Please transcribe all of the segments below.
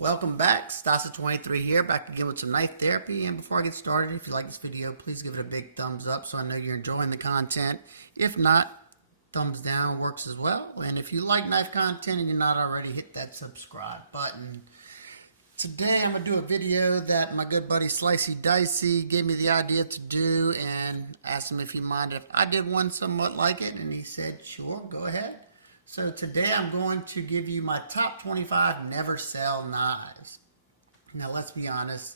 Welcome back, Stasa23 here, back again with some knife therapy. And before I get started, if you like this video, please give it a big thumbs up so I know you're enjoying the content. If not, thumbs down works as well. And if you like knife content and you're not already, hit that subscribe button. Today I'm going to do a video that my good buddy Slicey Dicey gave me the idea to do, and asked him if he minded if I did one somewhat like it, and he said sure, go ahead. So today I'm going to give you my top 25 never sell knives. Now let's be honest,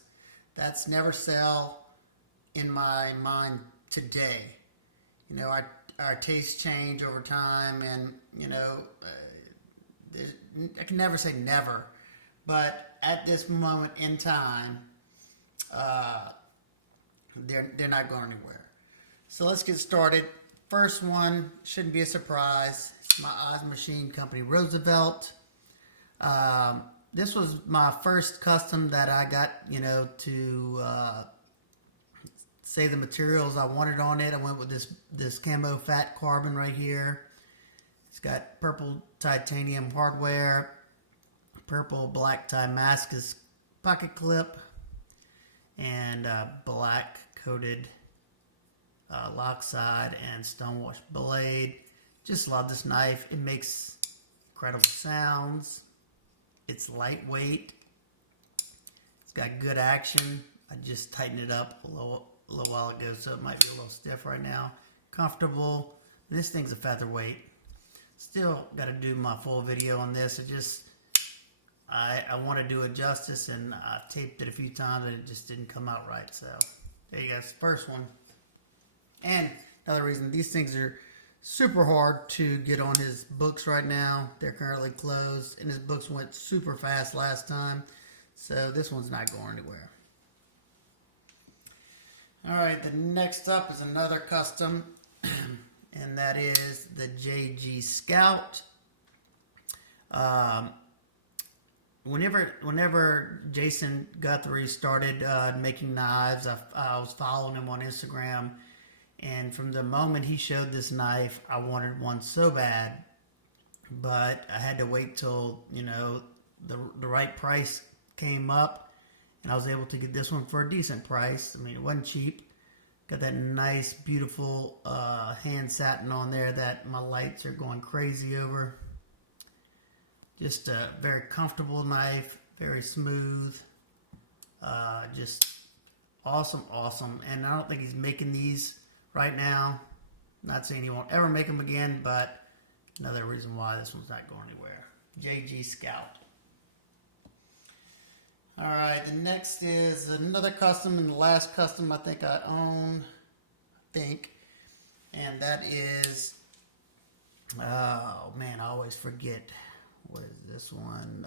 that's never sell in my mind today. You know, our tastes change over time, and you know, I can never say never, but at this moment in time, they're not going anywhere. So let's get started. First one shouldn't be a surprise. It's my Oz Machine Company Roosevelt. This was my first custom that I got, you know, to say the materials I wanted on it. I went with this camo fat carbon right here. It's got purple titanium hardware, purple black Damascus pocket clip, and black coated lock side and stonewash blade. Just love this knife. It makes incredible sounds. It's lightweight. It's got good action. I just tightened it up a little while ago, so it might be a little stiff right now. Comfortable. This thing's a featherweight. Still got to do my full video on this. I want to do it justice, and I taped it a few times and it just didn't come out right. So there you go. First one. And another reason, these things are super hard to get on his books right now. They're currently closed, and his books went super fast last time, so this one's not going anywhere. Alright, the next up is another custom, and that is the JG Scout. Whenever Jason Guthrie started making knives, I was following him on Instagram. And from the moment he showed this knife, I wanted one so bad, but I had to wait till, you know, the right price came up, and I was able to get this one for a decent price. I mean, it wasn't cheap. Got that nice, beautiful hand satin on there that my lights are going crazy over. Just a very comfortable knife, very smooth, just awesome. And I don't think he's making these right now. Not saying he won't ever make them again, but another reason why this one's not going anywhere. JG Scout. Alright, the next is another custom, and the last custom I think I own, and that is, oh man, I always forget. What is this one?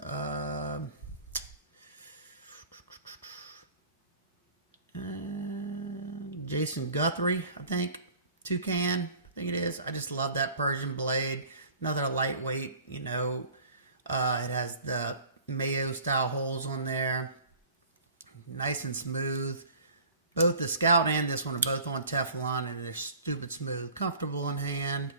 Jason Guthrie, I think. Toucan, I think it is. I just love that Persian blade. Another lightweight, you know. It has the Mayo style holes on there. Nice and smooth. Both the Scout and this one are both on Teflon, and they're stupid smooth. Comfortable in hand.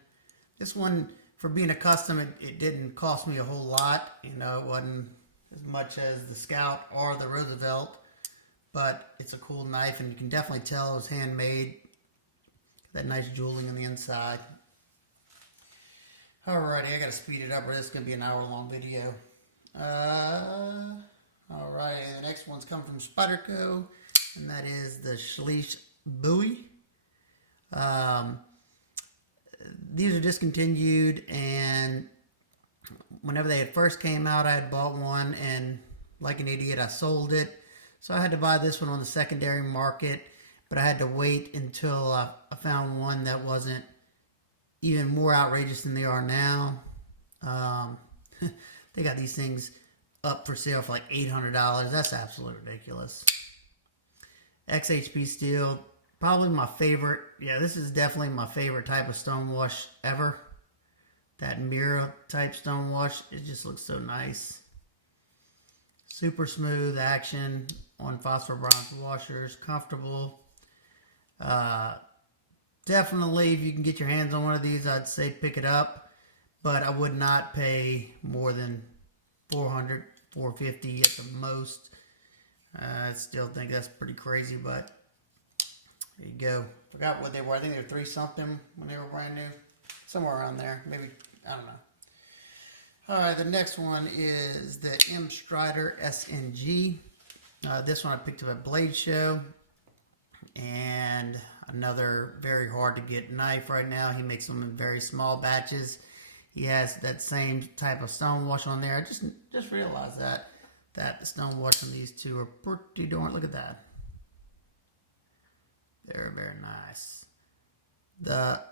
This one, for being a custom, it didn't cost me a whole lot. You know, it wasn't as much as the Scout or the Roosevelt. But it's a cool knife, and you can definitely tell it was handmade. That nice jeweling on the inside. Alrighty, I gotta speed it up, or this is gonna be an hour-long video. Alright, the next one's come from Spyderco, and that is the Schleich buoy. These are discontinued, and whenever they had first came out, I had bought one, and like an idiot, I sold it. So I had to buy this one on the secondary market, but I had to wait until I found one that wasn't even more outrageous than they are now. They got these things up for sale for like $800. That's absolutely ridiculous. XHP steel, probably my favorite. Yeah, this is definitely my favorite type of stonewash ever. That mirror type stonewash, it just looks so nice. Super smooth action on phosphor bronze washers, comfortable. Definitely, if you can get your hands on one of these, I'd say pick it up. But I would not pay more than $400 450 at the most. I still think that's pretty crazy, but there you go. Forgot what they were. I think they were 3 something when they were brand new. Somewhere around there. Maybe, I don't know. Alright, the next one is the M Strider SNG. This one I picked up at Blade Show. And another very hard to get knife right now. He makes them in very small batches. He has that same type of stonewash on there. I just realized that the stonewash on these two are pretty darn. Look at that. Very, very nice. The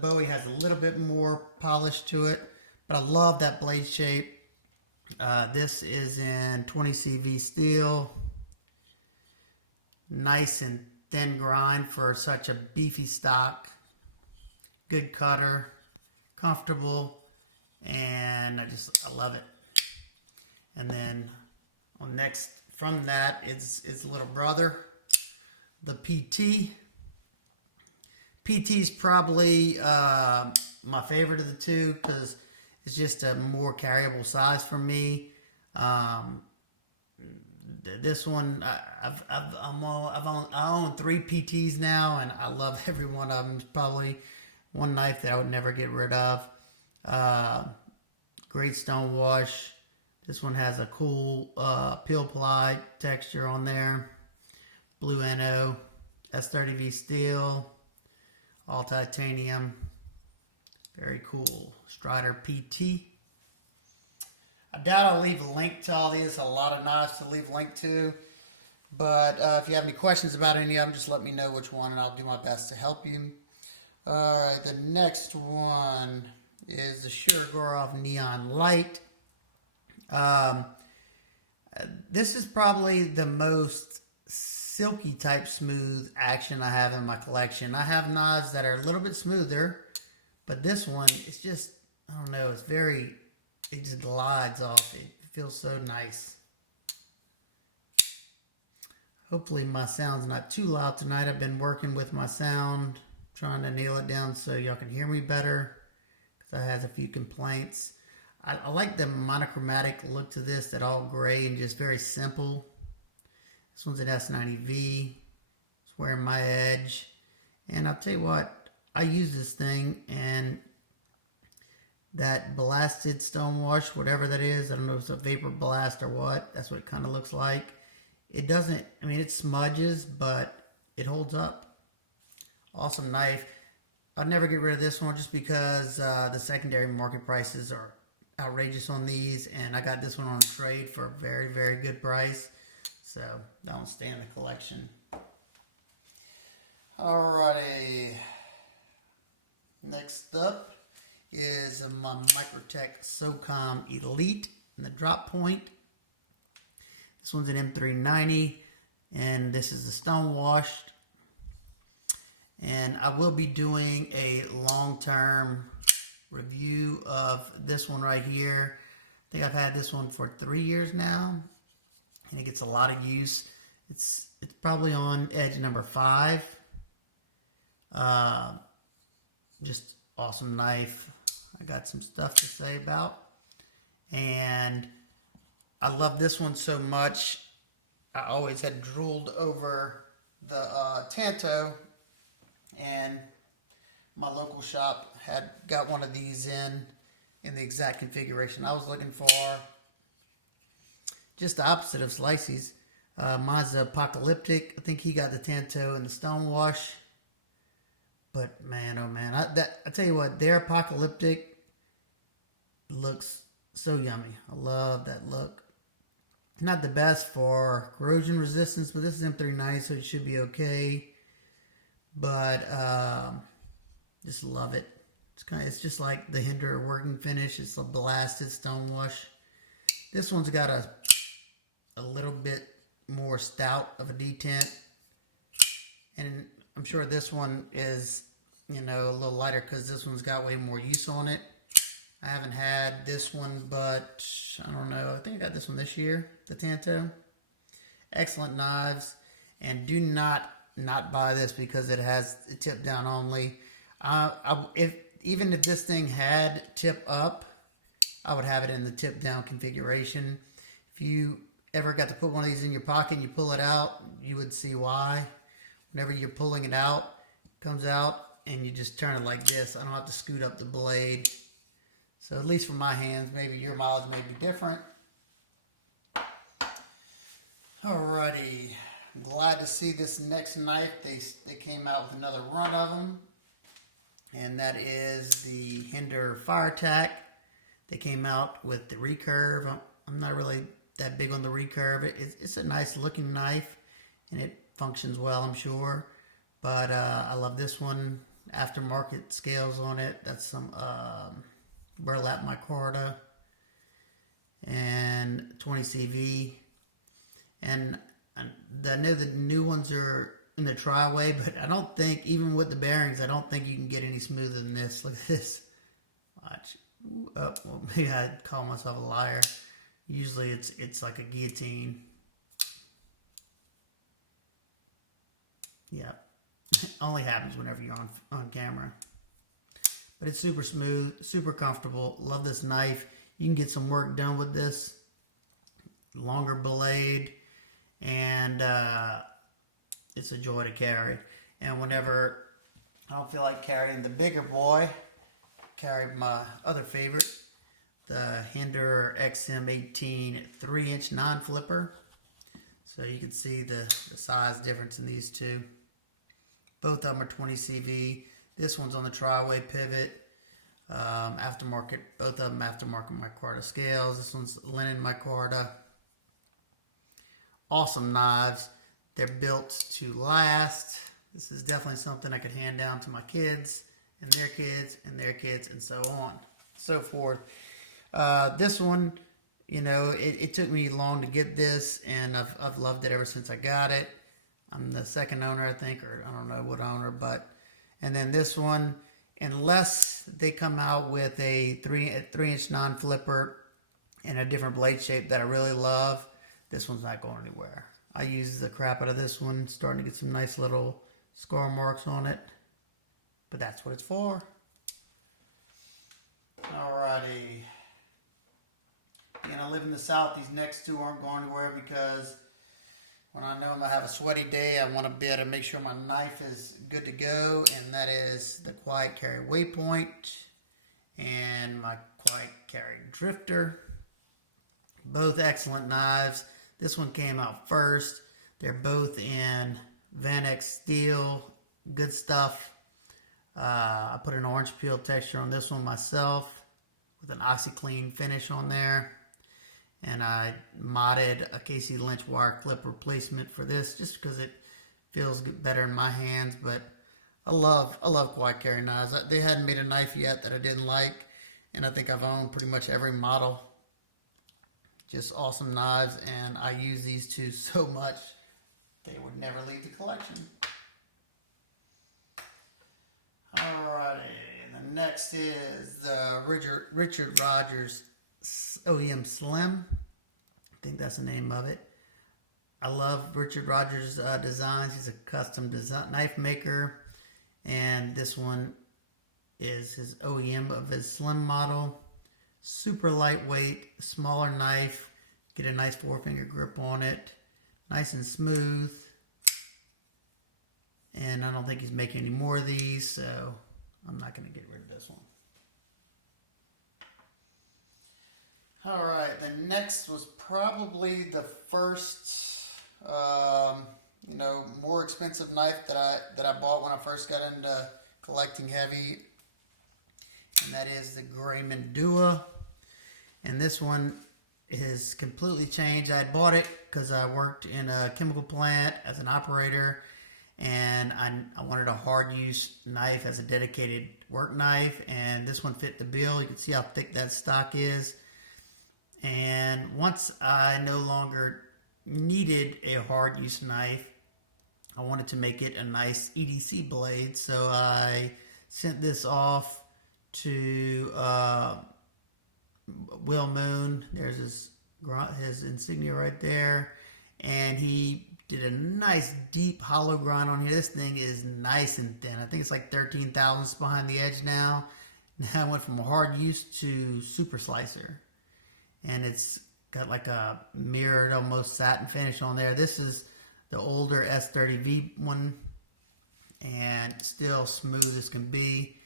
buoy has a little bit more polish to it, but I love that blade shape. This is in 20 CV steel. Nice and thin grind for such a beefy stock. Good cutter, comfortable, and I love it. And then on next from that is its little brother, the PT. PT's probably my favorite of the two because it's just a more carryable size for me. This one, I own 3 PTs now, and I love every one of them. It's probably one knife that I would never get rid of. Great stone wash. This one has a cool peel ply texture on there. Blue NO, S30V steel, all titanium. Very cool. Strider PT. I doubt I'll leave a link to all these. A lot of knives to leave a link to. But if you have any questions about any of them, just let me know which one and I'll do my best to help you. Alright, the next one is the Shurgorov Neon Light. This is probably the most silky type smooth action I have in my collection. I have knives that are a little bit smoother, but this one, it's just, I don't know, it just glides off. It feels so nice. Hopefully my sound's not too loud tonight. I've been working with my sound, trying to nail it down so y'all can hear me better, because I had a few complaints. I like the monochromatic look to this, that all gray and just very simple. This one's an S90V. It's wearing my edge. And I'll tell you what, I use this thing, and that blasted stonewash, whatever that is, I don't know if it's a vapor blast or what, that's what it kind of looks like. It doesn't, I mean, it smudges, but it holds up. Awesome knife. I'll never get rid of this one just because the secondary market prices are outrageous on these, and I got this one on trade for a very, very good price, so that will stay in the collection. Alrighty, next up is my Microtech Socom Elite in the drop point. This one's an M390, and this is the stone washed. And I will be doing a long-term review of this one right here. I think I've had this one for 3 years now, and it gets a lot of use. It's probably on edge number 5. Just awesome knife. I got some stuff to say about, and I love this one so much. I always had drooled over the Tanto, and my local shop had got one of these in the exact configuration I was looking for. Just the opposite of Slicey's. Mine's apocalyptic. I think he got the Tanto and the stonewash. But man, oh man, I tell you what, their apocalyptic looks so yummy. I love that look. Not the best for corrosion resistance, but this is M390, so it should be okay. But just love it. It's just like the Hinder working finish. It's a blasted stonewash. This one's got a little bit more stout of a detent, and I'm sure this one is, you know, a little lighter because this one's got way more use on it. I haven't had this one, but I don't know. I think I got this one this year, the Tanto. Excellent knives, and do not buy this because it has a tip down only. Even if this thing had tip up, I would have it in the tip down configuration. If you ever got to put one of these in your pocket and you pull it out, you would see why. Whenever you're pulling it out, it comes out and you just turn it like this. I don't have to scoot up the blade. So at least for my hands, maybe your mileage may be different. Alrighty, I'm glad to see this next knife. They came out with another run of them, and that is the Hinder Fire Attack. They came out with the recurve. I'm not really that big on the recurve. It's a nice looking knife, and it functions well, I'm sure. But I love this one. Aftermarket scales on it. That's some burlap micarta and 20 CV. And I know the new ones are in the tri-way, but I don't think, even with the bearings, I don't think you can get any smoother than this. Look at this. Watch. Oh, well, maybe I'd call myself a liar. Usually it's like a guillotine. Yeah. It only happens whenever you're on camera. But it's super smooth, super comfortable. Love this knife. You can get some work done with this. Longer blade. And it's a joy to carry. And whenever I don't feel like carrying the bigger boy, carry my other favorite, the Hinder XM18 3-inch non-flipper. So you can see the size difference in these two. Both of them are 20 CV. This one's on the tri-way pivot. Aftermarket, both of them aftermarket micarta scales. This one's linen micarta. Awesome knives. They're built to last. This is definitely something I could hand down to my kids and their kids and their kids and so on, so forth. This one, you know, it took me long to get this, and I've loved it ever since I got it. I'm the second owner, I think, or I don't know what owner, but, and then this one, unless they come out with a 3-inch non-flipper and a different blade shape that I really love, this one's not going anywhere. I use the crap out of this one, starting to get some nice little scar marks on it, but that's what it's for. Alrighty. Again, I live in the South. These next two aren't going anywhere because when I know I'm going to have a sweaty day, I want to be able to make sure my knife is good to go, and that is the Quiet Carry Waypoint and my Quiet Carry Drifter. Both excellent knives. This one came out first. They're both in Van X steel. Good stuff. I put an orange peel texture on this one myself with an OxyClean finish on there. And I modded a Casey Lynch wire clip replacement for this just because it feels better in my hands. But I love Quiet Carry knives. They hadn't made a knife yet that I didn't like, and I think I've owned pretty much every model. Just awesome knives, and I use these two so much they would never leave the collection. Alrighty, the next is the Richard Rogers OEM Slim. I think that's the name of it. I love Richard Rogers' designs. He's a custom design knife maker, and this one is his OEM of his Slim model. Super lightweight, smaller knife. Get a nice 4-finger grip on it. Nice and smooth. And I don't think he's making any more of these, so I'm not going to get rid of this one. Alright, the next was probably the first, more expensive knife that I bought when I first got into collecting heavy. And that is the gray Mendua. And this one is completely changed. I had bought it because I worked in a chemical plant as an operator, and I wanted a hard use knife as a dedicated work knife, and this one fit the bill. You can see how thick that stock is. And once I no longer needed a hard use knife, I wanted to make it a nice EDC blade, so I sent this off to Will Moon. There's his insignia right there, and he did a nice deep hollow grind on here. This thing is nice and thin. I think it's like 13 thousandths behind the edge now. Now I went from hard use to super slicer, and it's got like a mirrored almost satin finish on there. This is the older S30V one, and still smooth as can be.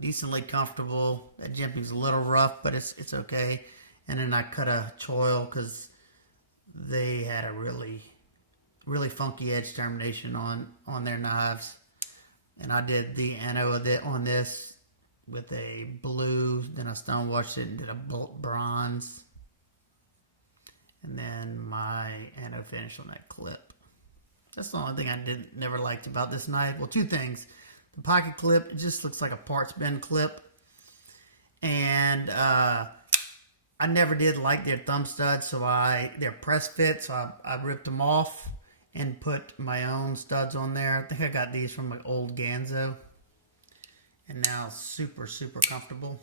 Decently comfortable. That jimping's a little rough, but it's okay. And then I cut a choil because they had a really funky edge termination on their knives. And I did the ano of it on this with a blue, then I stone washed it and did a bronze. And then my ano finish on that clip. That's the only thing I never liked about this knife. Well, two things. The pocket clip, it just looks like a parts bin clip. And I never did like their thumb studs, so they're press fit, so I ripped them off and put my own studs on there. I think I got these from my old Ganzo. And now super, super comfortable.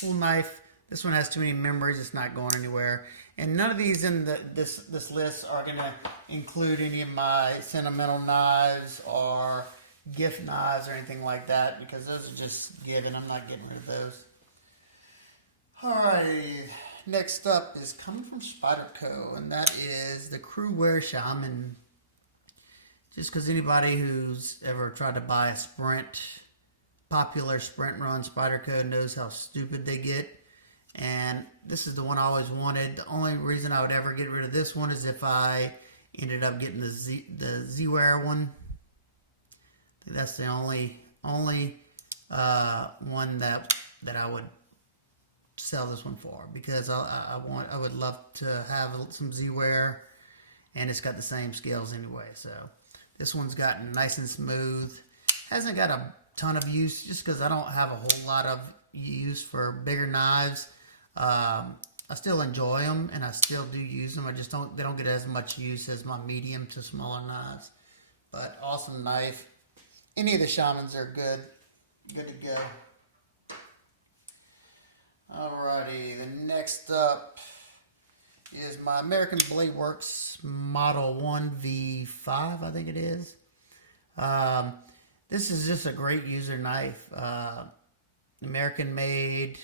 Cool knife. This one has too many memories. It's not going anywhere. And none of these in this list are going to include any of my sentimental knives or gift knives or anything like that, because those are just given. I'm not getting rid of those. Alrighty. Next up is coming from Spyderco, and that is the Crewwear Shaman. Just because anybody who's ever tried to buy a popular sprint run Spyderco knows how stupid they get. And this is the one I always wanted. The only reason I would ever get rid of this one is if I ended up getting the Z-Wear one. I think that's the only one that I would sell this one for, because I would love to have some Z-Wear, and it's got the same scales anyway. So this one's gotten nice and smooth. Hasn't got a ton of use, just because I don't have a whole lot of use for bigger knives. I still enjoy them, and I still do use them. They don't get as much use as my medium to smaller knives. But awesome knife. Any of the Shamans are good to go. Alrighty, the next up is my American Bladeworks Model 1V5, I think it is. This is just a great user knife. American made,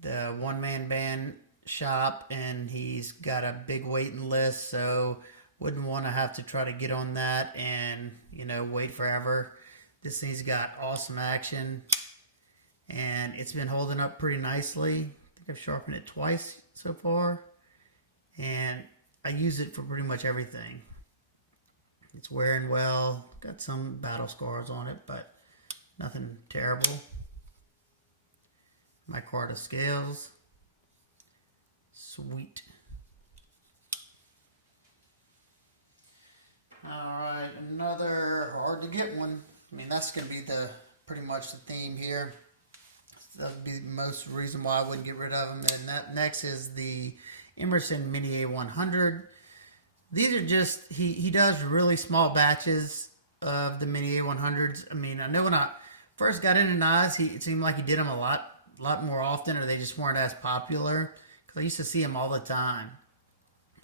the one-man band shop, and he's got a big waiting list, so wouldn't want to have to try to get on that and, wait forever. This thing's got awesome action, and it's been holding up pretty nicely. I think I've sharpened it twice so far, and I use it for pretty much everything. It's wearing well, got some battle scars on it, but nothing terrible. My Micarta scales, sweet. Alright, another hard to get one. I mean, that's going to be pretty much the theme here. That would be the most reason why I wouldn't get rid of them. And that next is the Emerson Mini A100. These are just, he does really small batches of the Mini A100s. I mean, I know when I first got into knives, it seemed like he did them a lot more often, or they just weren't as popular, because I used to see them all the time.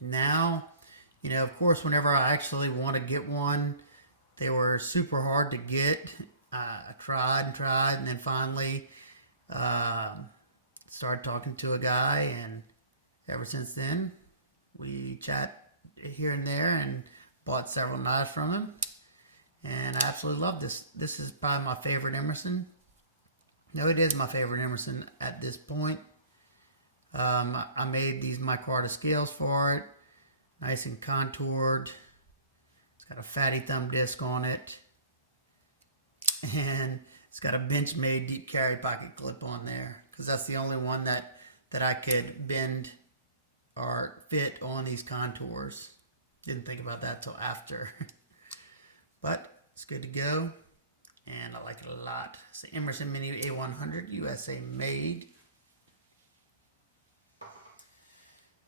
Now, of course, whenever I actually want to get one, they were super hard to get. I tried, and then finally started talking to a guy, and ever since then, we chat here and there and bought several knives from him, and I absolutely love this. This is probably my favorite Emerson. No, it is my favorite Emerson at this point. I made these micarta scales for it. Nice and contoured. It's got a fatty thumb disc on it. And it's got a bench-made deep carry pocket clip on there, because that's the only one that I could bend or fit on these contours. Didn't think about that till after. But it's good to go, and I like it a lot. It's the Emerson Mini A100, USA made.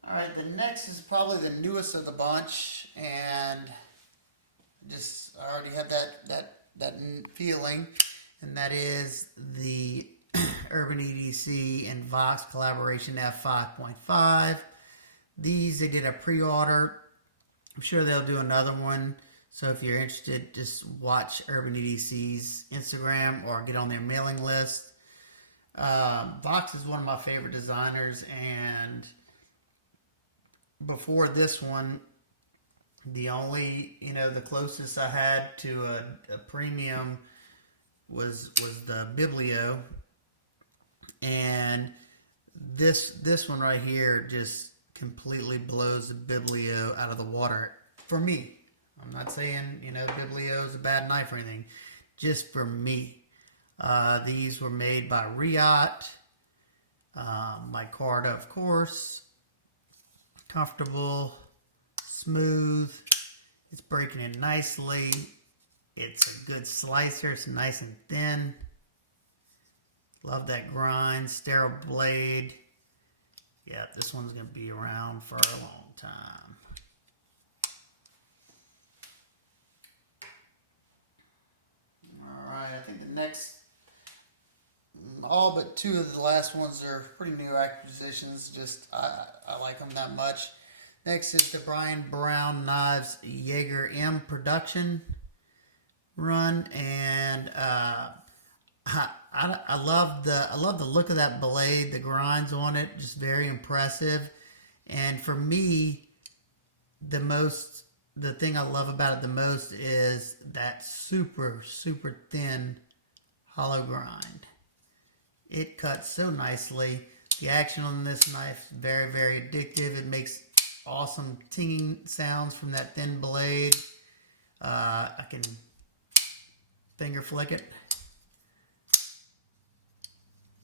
Alright, the next is probably the newest of the bunch, and I already had that feeling, and that is the Urban EDC and Vox collaboration F5.5. These, they did a pre-order. I'm sure they'll do another one, so if you're interested, just watch Urban EDC's Instagram or get on their mailing list. Vox is one of my favorite designers, and before this one, the only, the closest I had to a premium was the Biblio, and this one right here just completely blows the Biblio out of the water for me. I'm not saying Biblio is a bad knife or anything, just for me. These were made by Riot. Micarta, of course. Comfortable, smooth. It's breaking in nicely. It's a good slicer. It's nice and thin. Love that grind. Sterile blade. Yeah, this one's going to be around for a long time. Alright, I think the next, all but two of the last ones are pretty new acquisitions. Just, I like them that much. Next is the Brian Brown Knives Jaeger M production run, and I love the look of that blade. The grinds on it, just very impressive. And for me, the thing I love about it the most is that super thin hollow grind. It cuts so nicely. The action on this knife is very addictive. It makes awesome tinging sounds from that thin blade. I can finger flick it.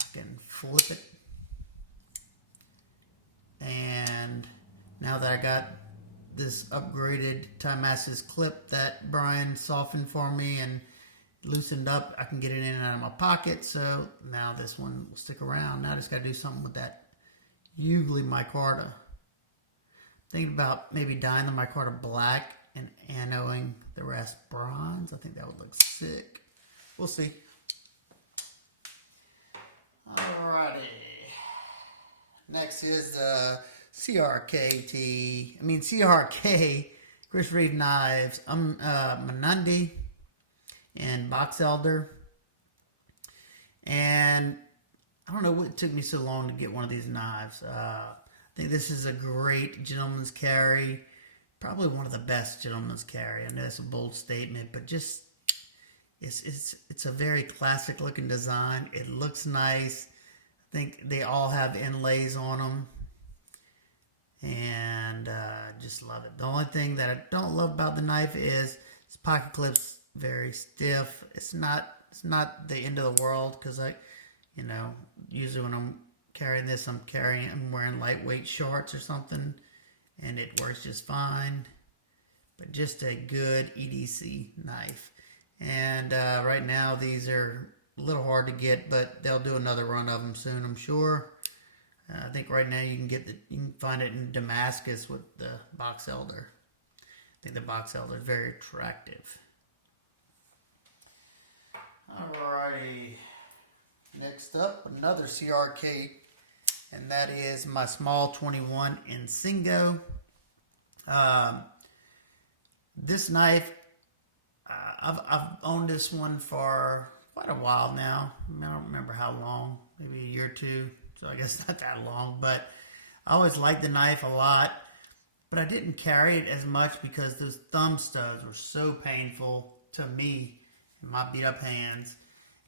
I can flip it. And now that I got this upgraded Time Masters clip that Brian softened for me and loosened up, I can get it in and out of my pocket. So now this one will stick around. Now I just got to do something with that Ugly micarta. Thinking about maybe dyeing the micarta black and anoing the rest bronze. I think that would look sick. We'll see. Alrighty. Next is CRKT. CRK Chris Reeve knives. Menundi and Box Elder. And I don't know what took me so long to get one of these knives. I think this is a great gentleman's carry. Probably one of the best gentleman's carry. I know it's a bold statement, but just it's a very classic looking design. It looks nice. I think they all have inlays on them. And just love it. The only thing that I don't love about the knife is its pocket clip's very stiff. It's not the end of the world, because usually when I'm carrying this, I'm wearing lightweight shorts or something, and it works just fine. But just a good EDC knife. And right now these are a little hard to get, but they'll do another run of them soon, I'm sure. I think right now you can find it in Damascus with the Box Elder. I think the Box Elder is very attractive. Alrighty. Next up, another CRK, and that is my Small 21 Insingo. This knife, I've owned this one for quite a while now. I don't remember how long, maybe a year or two. So I guess not that long, but I always liked the knife a lot, but I didn't carry it as much because those thumb studs were so painful to me in my beat up hands.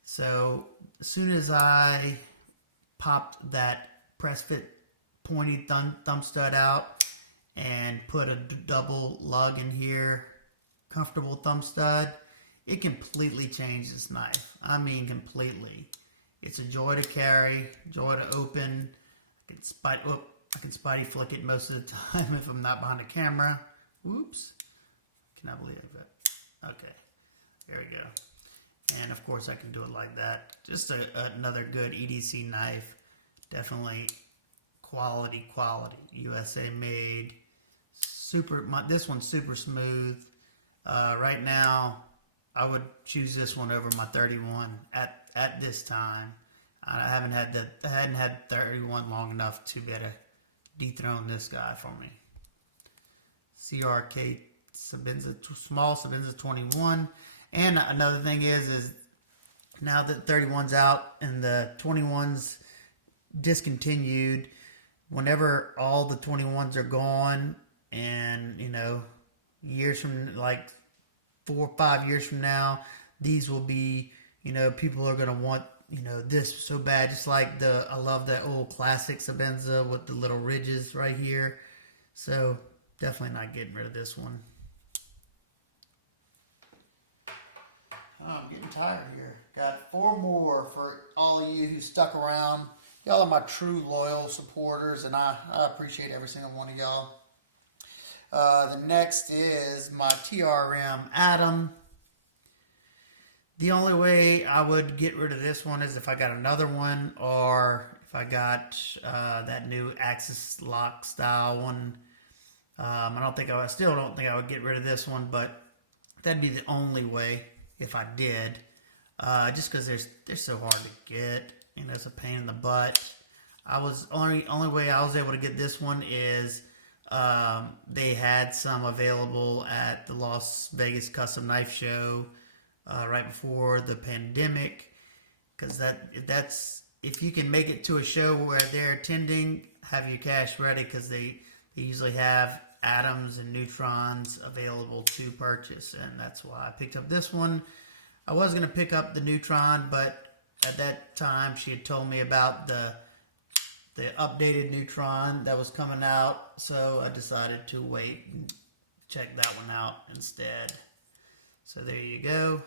So as soon as I popped that press fit pointy thumb stud out and put a double lug in here, comfortable thumb stud, it completely changed this knife. I mean completely. It's a joy to carry, joy to open. I can spidey flick it most of the time if I'm not behind the camera. Whoops. Cannot believe it. Okay. There we go. And of course I can do it like that. Just another good EDC knife. Definitely quality. USA made. This one's super smooth. Right now, I would choose this one over my 31 at this time. I hadn't had 31 long enough to be able to dethrone this guy for me. CRK Small Sabenza 21. And another thing is now that 31's out and the 21's discontinued, whenever all the 21's are gone, and years from, like 4 or 5 years from now, these will be, people are going to want, this so bad. Just like I love that old classic Sabenza with the little ridges right here. So definitely not getting rid of this one. Oh, I'm getting tired here. Got 4 more for all of you who stuck around. Y'all are my true loyal supporters, and I appreciate every single one of y'all. The next is my TRM Adam. The only way I would get rid of this one is if I got another one, or if I got that new Axis lock style one. I still don't think I would get rid of this one, but that'd be the only way if I did. Just because they're so hard to get. It's a pain in the butt. Only way I was able to get this one is they had some available at the Las Vegas Custom Knife Show right before the pandemic. Because if you can make it to a show where they're attending, have your cash ready, because they usually have atoms and neutrons available to purchase, and that's why I picked up this one. I was going to pick up the neutron, but at that time she had told me about the updated neutron that was coming out, so I decided to wait and check that one out instead. So there you go.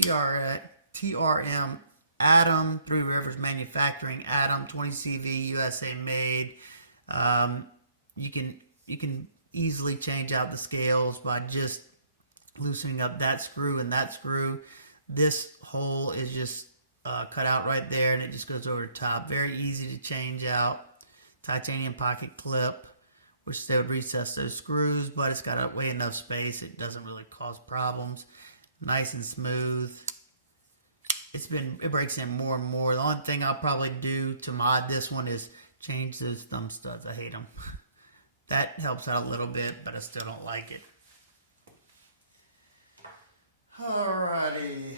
TRM Adam, Three Rivers Manufacturing Adam, 20 CV, USA made. You can easily change out the scales by just loosening up that screw and that screw. This hole is just cut out right there, and it just goes over the top. Very easy to change out. Titanium pocket clip, which they would recess those screws, but it's got way enough space. It doesn't really cause problems. Nice and smooth. It breaks in more and more. The only thing I'll probably do to mod this one is change those thumb studs. I hate them. That helps out a little bit, but I still don't like it. Alrighty.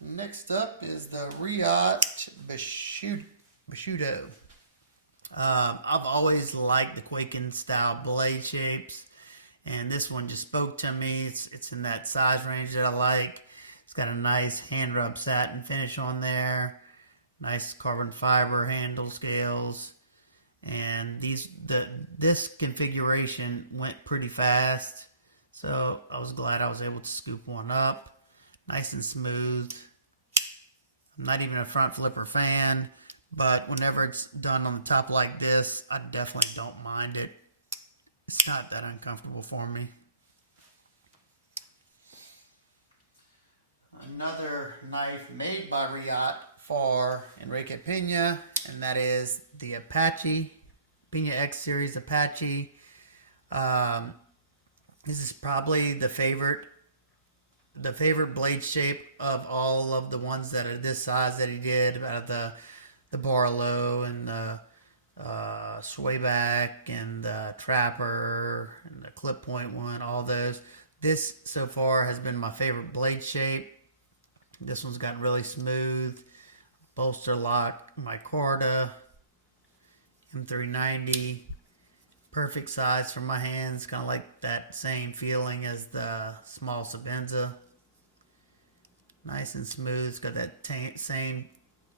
Next up is the Riot Prosciutto. I've always liked the Quaking style blade shapes, and this one just spoke to me. It's in that size range that I like. It's got a nice hand rub satin finish on there, nice carbon fiber handle scales, and this configuration went pretty fast, so I was glad I was able to scoop one up. Nice and smooth. I'm not even a front flipper fan, but whenever it's done on the top like this, I definitely don't mind it. It's not that uncomfortable for me. Another knife made by Riot for Enrique Pina, and that is the Apache Pina X series Apache. This is probably the favorite blade shape of all of the ones that are this size that he did, out of the Barlow and the Swayback and the Trapper and the Clip Point one, all those. This so far has been my favorite blade shape. This one's gotten really smooth. Bolster lock, micarta, M390. Perfect size for my hands, kind of like that same feeling as the small Sabenza. Nice and smooth. It's got that same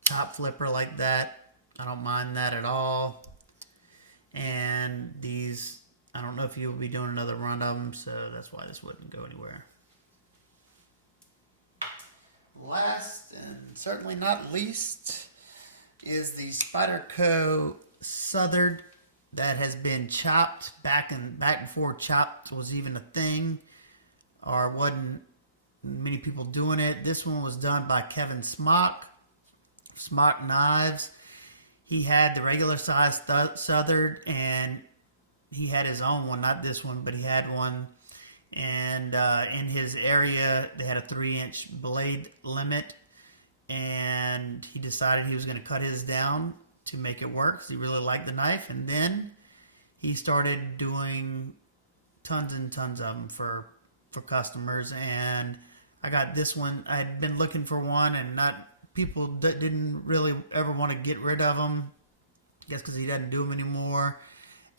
top flipper like that. I don't mind that at all. And these, I don't know if you will be doing another run of them, so that's why this wouldn't go anywhere. Last and certainly not least is the Spyderco Southern that has been chopped back before chopped was even a thing, or wasn't many people doing it. This one was done by Kevin Smock Knives. He had the regular size Southern, and he had his own one, not this one, but he had one. And in his area, they had a 3-inch blade limit, and he decided he was going to cut his down to make it work, because he really liked the knife. And then he started doing tons and tons of them for customers, and I got this one. I had been looking for one, and people didn't really ever want to get rid of them. I guess because he doesn't do them anymore.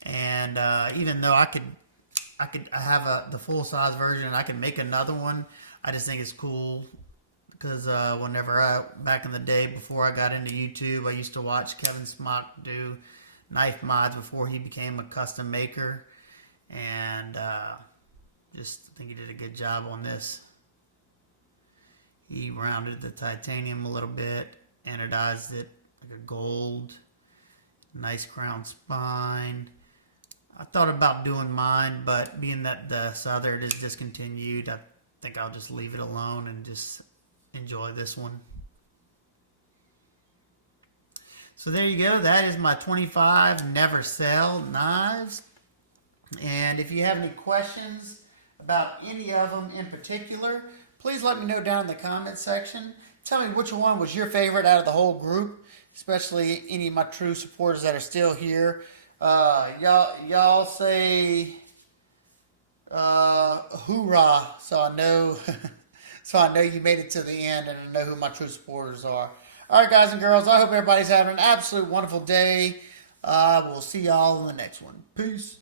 And even though I have the full size version, I can make another one. I just think it's cool because back in the day before I got into YouTube, I used to watch Kevin Smock do knife mods before he became a custom maker, and just think he did a good job on this. He rounded the titanium a little bit, anodized it like a gold, nice crown spine. I thought about doing mine, but being that the Southern is discontinued, I think I'll just leave it alone and just enjoy this one. So there you go. That is my 25 never sell knives. And if you have any questions about any of them in particular, please let me know down in the comment section. Tell me which one was your favorite out of the whole group, especially any of my true supporters that are still here. Y'all say hoorah, so I know you made it to the end and I know who my true supporters are. All right, guys and girls, I hope everybody's having an absolute wonderful day. We'll see y'all in the next one. Peace.